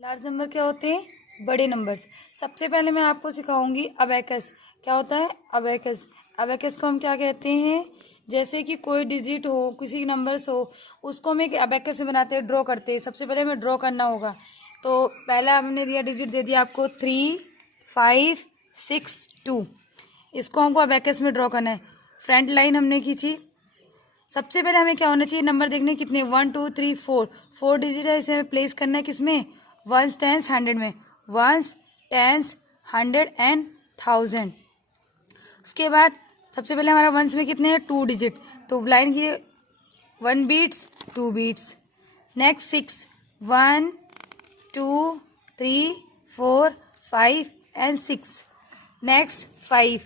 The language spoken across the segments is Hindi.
लार्ज नंबर क्या होते हैं? बड़े नंबर्स। सबसे पहले मैं आपको सिखाऊंगी अबेकस। क्या होता है अबेकस? अबेकस को हम क्या कहते हैं? जैसे कि कोई डिजिट हो, किसी नंबर्स हो, उसको हम एक अबेकस में बनाते हैं, ड्रॉ करते हैं। सबसे पहले हमें ड्रॉ करना होगा। तो पहला हमने दिया डिजिट दे दिया आपको 3562। इसको हमको अबेकस में ड्रॉ करना है। फ्रंट लाइन हमने खींची। सबसे पहले हमें क्या होना चाहिए? नंबर देखने कितने, 1 2 3 4। 4 डिजिट है, इसे हमें प्लेस करना है किसमें? वंस, टेंस, हंड्रेड में। Ones, tens, hundred and thousand. उसके बाद सबसे पहले हमारा वंस में कितने हैं? 2 डिजिट। तो लाइन की 1 beats 2 beats. Next 6, 1 2 3 4 5 and 6। Next 5,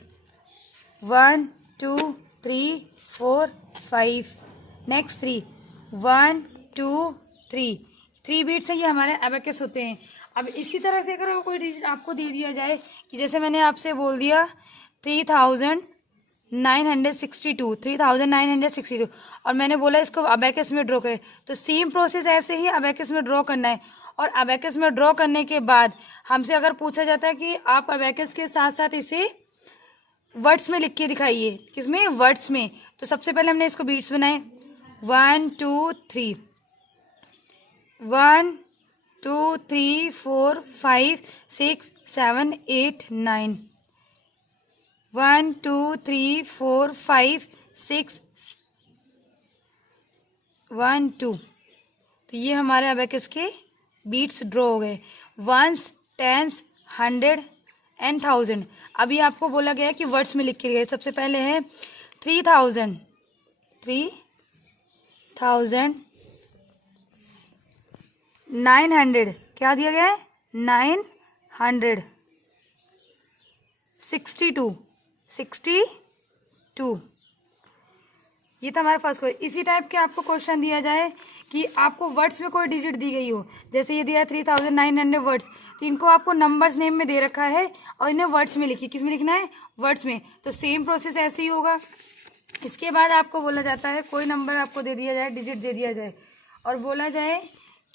1 2 3 4 5। Next 3, 1 2 3। 3 beats है, ये हमारे एबेकस होते हैं। अब इसी तरह से अगर कोई डिजिट आपको दे दिया जाए कि जैसे मैंने आपसे बोल दिया 3962, 3962, और मैंने बोला इसको अबेकस में ड्रॉ करें, तो सेम प्रोसेस ऐसे ही अबेकस में ड्रॉ करना है। और अबेकस में ड्रॉ करने के बाद हमसे अगर पूछा जाता है कि आप अबेकस के साथ साथ इसे वर्ड्स में लिख के दिखाइए। किसमें? वर्ड्स में। तो सबसे पहले हमने इसको बीट्स बनाए। 1 2 3, 1 2 3 4 5 6 7 8 9, 1 2 3 4 5 6 1 2। तो ये हमारे अबेकस के बीट्स ड्रॉ हो गए। Ones, tens, hundred and thousand. अभी आपको बोला गया है कि वर्ड्स में लिख के गए। सबसे पहले है 3000, 900। क्या दिया गया है? 900। 62। ये था हमारा फर्स्ट क्वेश्चन। इसी टाइप के आपको क्वेश्चन दिया जाए कि आपको वर्ड्स में कोई डिजिट दी गई हो, जैसे ये दिया 3900 वर्ड्स, तो इनको आपको नंबर्स नेम में दे रखा है और इन्हें वर्ड्स में लिखिए। किस में लिखना है? वर्ड्स में। तो सेम प्रोसेस ऐसे ही होगा। इसके बाद आपको बोला जाता है, कोई नंबर आपको दे दिया जाए, डिजिट दे दिया जाए और बोला जाए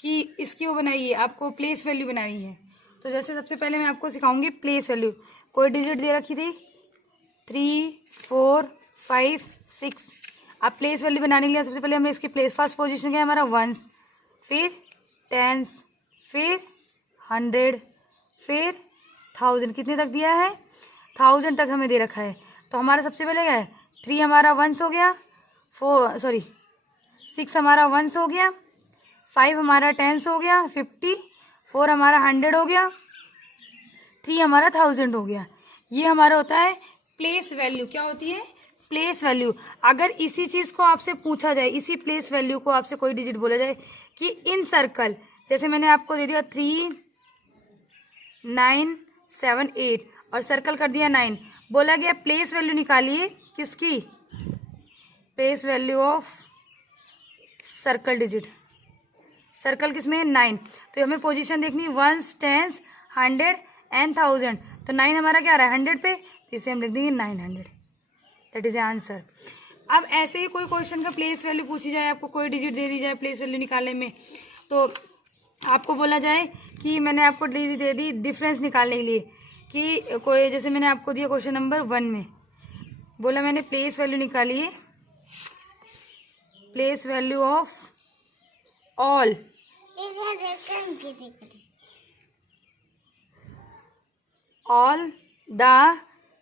कि इसकी वो बनाइए, आपको प्लेस वैल्यू बनानी है। तो जैसे सबसे पहले मैं आपको सिखाऊंगी प्लेस वैल्यू। कोई डिजिट दे रखी थी 3 4 5 6। अब प्लेस वैल्यू बनाने के लिए सबसे पहले हमें इसकी प्लेस, फर्स्ट पोजीशन क्या है हमारा? वंस, फिर टेंस, फिर 100, फिर 1000। कितने तक दिया है? 1000 तक हमें दे रखा है। तो हमारा सबसे पहले क्या है? 3 हमारा वंस हो गया, 6 हमारा वंस हो गया, 5 हमारा टेंस हो गया, 50, 4 हमारा 100 हो गया, 3 हमारा 1000 हो गया। ये हमारा होता है प्लेस वैल्यू। क्या होती है? Place value. अगर इसी चीज को आपसे पूछा जाए, इसी प्लेस वैल्यू को आपसे कोई डिजिट बोला जाए कि इन सर्कल, जैसे मैंने आपको दे दिया 3 9 7 8 और सर्कल कर दिया 9, बोला गया प्लेस वैल्यू निकालिए। किसकी? Place value of circle digit. Circle किसमें है? 9। तो हमें पोजीशन देखनी, वंस, टेंस, 100 एंड 1000। तो 9 हमारा क्या आ रहा है? 100 पे, तो इसे हम लिख देंगे 900। That is answer. अब ऐसे ही कोई क्वेश्चन का प्लेस वैल्यू पूछी जाए, आपको कोई डिजिट दे दी जाए प्लेस वैल्यू निकालने में, तो आपको बोला जाए कि मैंने आपको डिजिट दे दी डिफरेंस निकालने के लिए, कि कोई, जैसे मैंने आपको दिया क्वेश्चन नंबर 1 में, बोला मैंने प्लेस वैल्यू निकालिए, place value of all the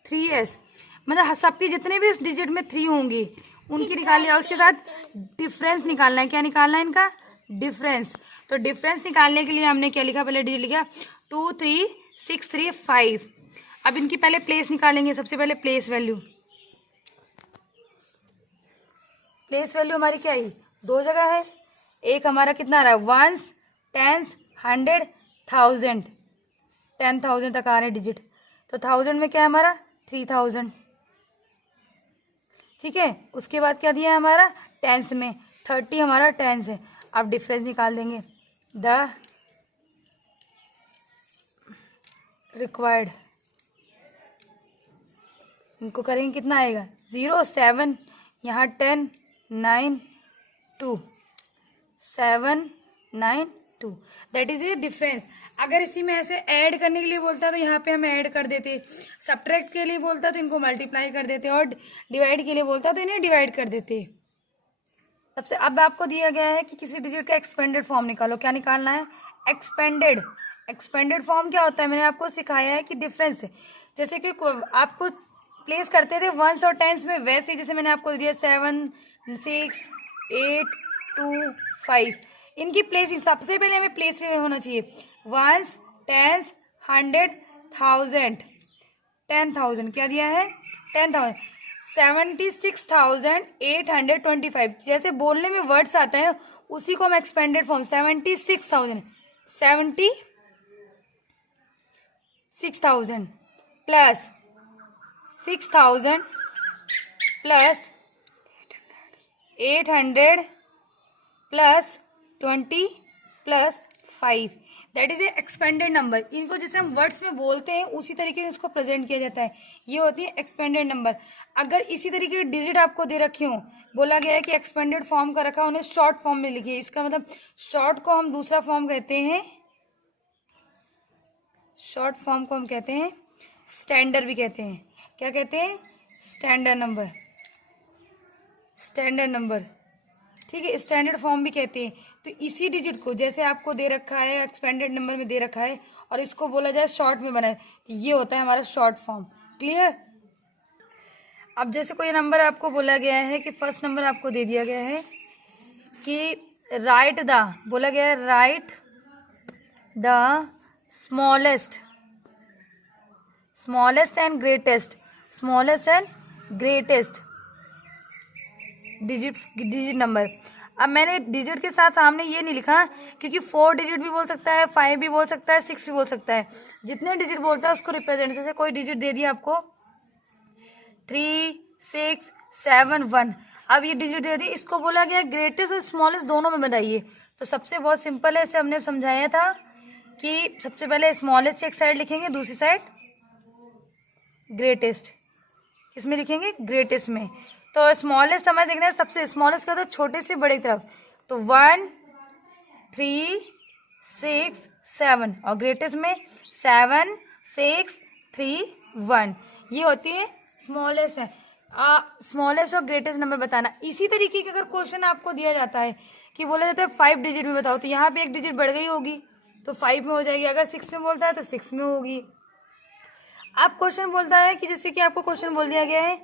3s, मतलब सबके जितने भी उस डिजिट में 3 होंगी उनकी निकाल लिया। उसके साथ डिफरेंस निकालना है। क्या निकालना है? इनका डिफरेंस। तो डिफरेंस निकालने के लिए हमने क्या लिखा? पहले डिजिट लिखा 2 3 6 3 5। अब इनकी पहले प्लेस निकालेंगे। सबसे पहले प्लेस वैल्यू। प्लेस वैल्यू हमारी क्या है? 2 जगह है। एक हमारा कितना आ रहा है? Once, tense, 100, 1000। 10,000 तक आ रहे हैं डिजिट। तो 1000 में क्या है हमारा? 3000। ठीक है। उसके बाद क्या दिया है हमारा? टेंस में 30 हमारा टेंस है। अब डिफरेंस निकाल देंगे। द रिक्वायर्ड, इनको करेंगे कितना आएगा? 0 7, यहाँ 10 9 2 7 9 2, दैट इज ए डिफरेंस। अगर इसी में ऐसे ऐड करने के लिए बोलता है तो यहाँ पे हम ऐड कर देते, सब्ट्रैक्ट के लिए बोलता है तो इनको मल्टीप्लाई कर देते, और डिवाइड के लिए बोलता है तो इन्हें डिवाइड कर देते। सबसे अब आपको दिया गया है कि किसी डिजिट का एक्सपेंडेड फॉर्म निकालो। क्या निकालना है? एक्सपेंडेड। एक्सपेंडेड फॉर्म क्या होता है? मैंने आपको सिखाया है कि डिफरेंस है, जैसे कि आपको प्लेस करते थे वंस और टेंस में, वैसे जैसे मैंने आपको दिया 7, 6, 8, 2, 5, इनकी प्लेसिंग सबसे पहले हमें प्लेस होना चाहिए। वंस, टेंस, 100, 1000, 10,000 क्या दिया है? 10,000। 76,825 जैसे बोलने में वर्ड्स आता है उसी को हम expanded form 76,000 plus 6,000 plus 800 plus 20 plus 5, that is a expanded number. इनको जैसे हम वर्ड्स में बोलते हैं उसी तरीके से इसको प्रेजेंट किया जाता है, ये होती है एक्सपेंडेड नंबर। अगर इसी तरीके की डिजिट आपको दे रखी हो, बोला गया है कि एक्सपेंडेड फॉर्म का रखा, उन्हें शॉर्ट फॉर्म में लिखिए। इसका मतलब शॉर्ट को हम दूसरा फॉर्म कहते हैं, शॉर्ट फॉर्म को हम कहते हैं स्टैंडर्ड भी कहते हैं। क्या कहते हैं? स्टैंडर्ड नंबर, स्टैंडर्ड नंबर, ठीक है, स्टैंडर्ड फॉर्म भी कहते हैं। तो इसी डिजिट को जैसे आपको दे रखा है एक्सपेंडेड नंबर में दे रखा है और इसको बोला जाए शॉर्ट में बनाए, तो ये होता है हमारा शॉर्ट फॉर्म। क्लियर? अब जैसे कोई नंबर आपको बोला गया है कि फर्स्ट नंबर आपको दे दिया गया है कि राइट द, बोला गया है right the smallest and greatest, smallest and greatest digit number. अब मैंने डिजिट के साथ सामने ये नहीं लिखा क्योंकि 4 डिजिट भी बोल सकता है, 5 भी बोल सकता है, 6 भी बोल सकता है। जितने डिजिट बोलता है उसको रिप्रेजेंट, जैसे कोई डिजिट दे दिया आपको 3, 6, 7, 1, अब ये डिजिट दे दी, इसको बोला गया ग्रेटेस्ट और स्मॉलेस्ट दोनों में बताइए। तो सबसे बहुत सिंपल है, इसे हमने समझाया था कि सबसे पहले स्मॉलेस्ट एक साइड लिखेंगे, दूसरी साइड ग्रेटेस्ट। किसमें लिखेंगे? ग्रेटेस्ट में। तो स्मॉलेस्ट समझ देखना है, सबसे स्मॉलेस्ट का तो छोटे से बड़े की तरफ, तो 1, 3, 6, 7, और ग्रेटेस्ट में 7, 6, 3, 1, ये होती है स्मॉलेस्ट है। स्मॉलेस्ट और ग्रेटेस्ट नंबर बताना। इसी तरीके का अगर क्वेश्चन आपको दिया जाता है कि बोला जाता है 5 डिजिट में बताओ, तो यहाँ पे एक डिजिट बढ़ गई होगी तो 5 में हो जाएगी। अगर 6 में बोलता है तो 6 में होगी। आप क्वेश्चन बोलता है कि जैसे कि आपको क्वेश्चन बोल दिया गया है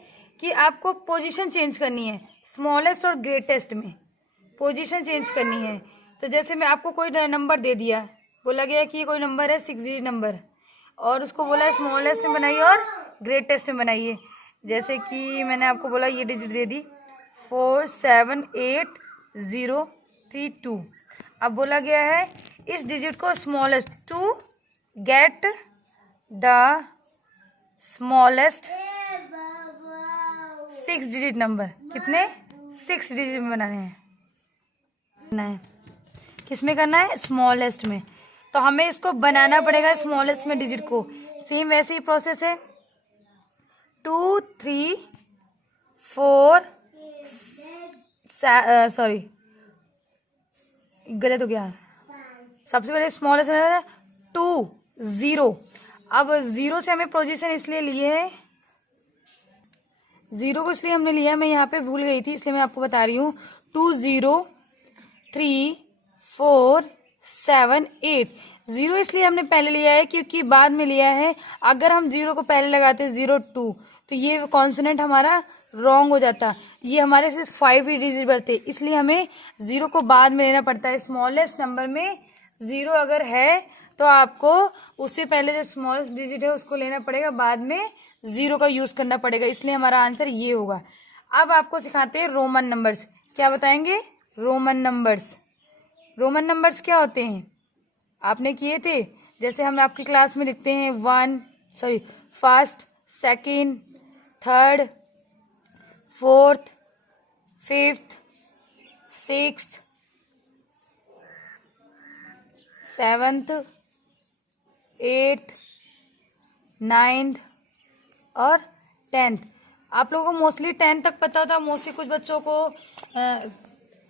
कि आपको पोजीशन चेंज करनी है स्मॉलेस्ट और ग्रेटेस्ट में, पोजीशन चेंज करनी है। तो जैसे मैं आपको कोई नंबर दे दिया, बोला गया कि ये कोई नंबर है 6 डिजिट नंबर, और उसको बोला स्मॉलेस्ट में बनाइए और ग्रेटेस्ट में बनाइए। जैसे कि मैंने आपको बोला ये डिजिट दे दी 4, 7, 8, 0, 3, 2। अब बोला गया है इस डिजिट को smallest to get the smallest 6 digit number. कितने? 6 डिजिट में बनाने हैं। किस में करना है? स्मॉलेस्ट में। तो हमें इसको बनाना पड़ेगा स्मॉलेस्ट में डिजिट को। सेम वैसे ही प्रोसेस है। 2, 3, 4, सॉरी गलत हो गया। सबसे पहले स्मॉलेस्ट में 2, 0। अब 0 से हमें पोजीशन इसलिए लिए है, 0 को इसलिए हमने लिया, मैं यहाँ पे भूल गई थी इसलिए मैं आपको बता रही हूँ। 2, 0, 3, 4, 7, 8। 0 इसलिए हमने पहले लिया है क्योंकि बाद में लिया है। अगर हम 0 को पहले लगाते 0, 2, तो ये कॉन्सोनेंट हमारा रॉन्ग हो जाता। ये हमारे सिर्फ 5 ही डिजिट बढ़ते, इसलिए हमें 0 को बाद में लेना पड़ता है। स्मॉलेस्ट नंबर में 0 अगर है तो आपको उससे पहले जो स्मॉलेस्ट डिजिट है उसको लेना पड़ेगा, बाद में 0 का यूज करना पड़ेगा, इसलिए हमारा आंसर ये होगा। अब आपको सिखाते हैं रोमन नंबर्स। क्या बताएंगे? Roman numbers. रोमन नंबर्स क्या होते हैं? आपने किए थे, जैसे हम आपकी क्लास में लिखते हैं first, second, third, fourth, fifth, sixth, seventh, 8th, 9th और 10th। आप लोगों को मोस्टली 10th तक पता होता है, मोस्टली कुछ बच्चों को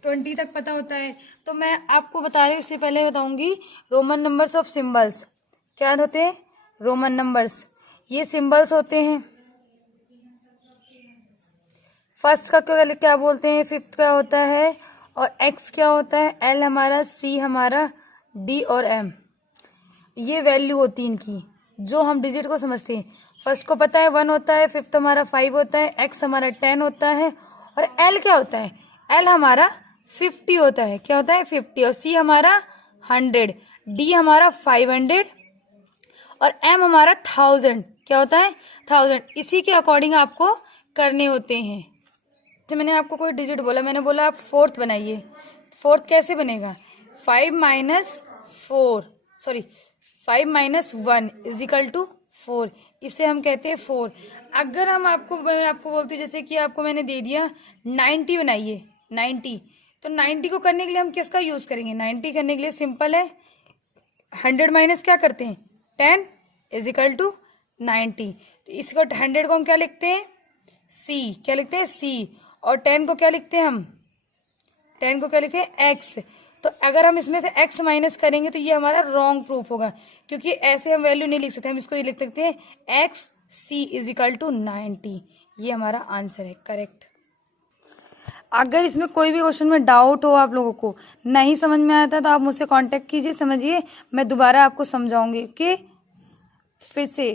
20 तक पता होता है। तो मैं आपको बता रही हूँ, इससे पहले बताऊंगी रोमन नंबर्स ऑफ सिंबल्स। क्या होते हैं? रोमन नंबर्स, ये सिंबल्स होते हैं। फर्स्ट का क्या बोलते हैं, फिफ्थ क्या होता है, और एक्स क्या होता है, एल हमारा, सी हमारा, डी और एम। ये वैल्यू होती है इनकी, जो हम डिजिट को समझते हैं। फर्स्ट को पता है 1 होता है, फिफ्थ हमारा 5 होता है, एक्स हमारा 10 होता है, और एल क्या होता है, एल हमारा 50 होता है। क्या होता है? 50। और सी हमारा 100, डी हमारा 500, और एम हमारा 1000। क्या होता है? 1000। इसी के अकॉर्डिंग आपको करने होते हैं। जैसे मैंने आपको कोई डिजिट बोला, मैंने बोला आप फोर्थ बनाइए। फोर्थ कैसे बनेगा? 5 माइनस 1 इज इक्वल टू 4। इसे हम कहते हैं 4। अगर मैं आपको बोलती हूँ, जैसे कि आपको मैंने दे दिया 90 बनाइए, 90, तो 90 को करने के लिए हम किसका यूज करेंगे? 90 करने के लिए सिंपल है, 100 माइनस क्या करते हैं, 10 इज इक्वल टू 90। तो इसको 100 को हम क्या लिखते हैं? सी। क्या लिखते हैं? सी। और 10 को क्या लिखते हैं हम? 10 को क्या लिखे हैं? एक्स। तो अगर हम इसमें से x माइनस करेंगे तो ये हमारा रॉन्ग प्रूफ होगा, क्योंकि ऐसे हम वैल्यू नहीं लिख सकते। हम इसको ये लिख सकते हैं x c is equal to 90। ये हमारा आंसर है करेक्ट। अगर इसमें कोई भी क्वेश्चन में डाउट हो, आप लोगों को नहीं समझ में आता, तो आप मुझसे कांटेक्ट कीजिए, समझिए, मैं दोबारा आपको समझाऊंगी। ओके, फिर से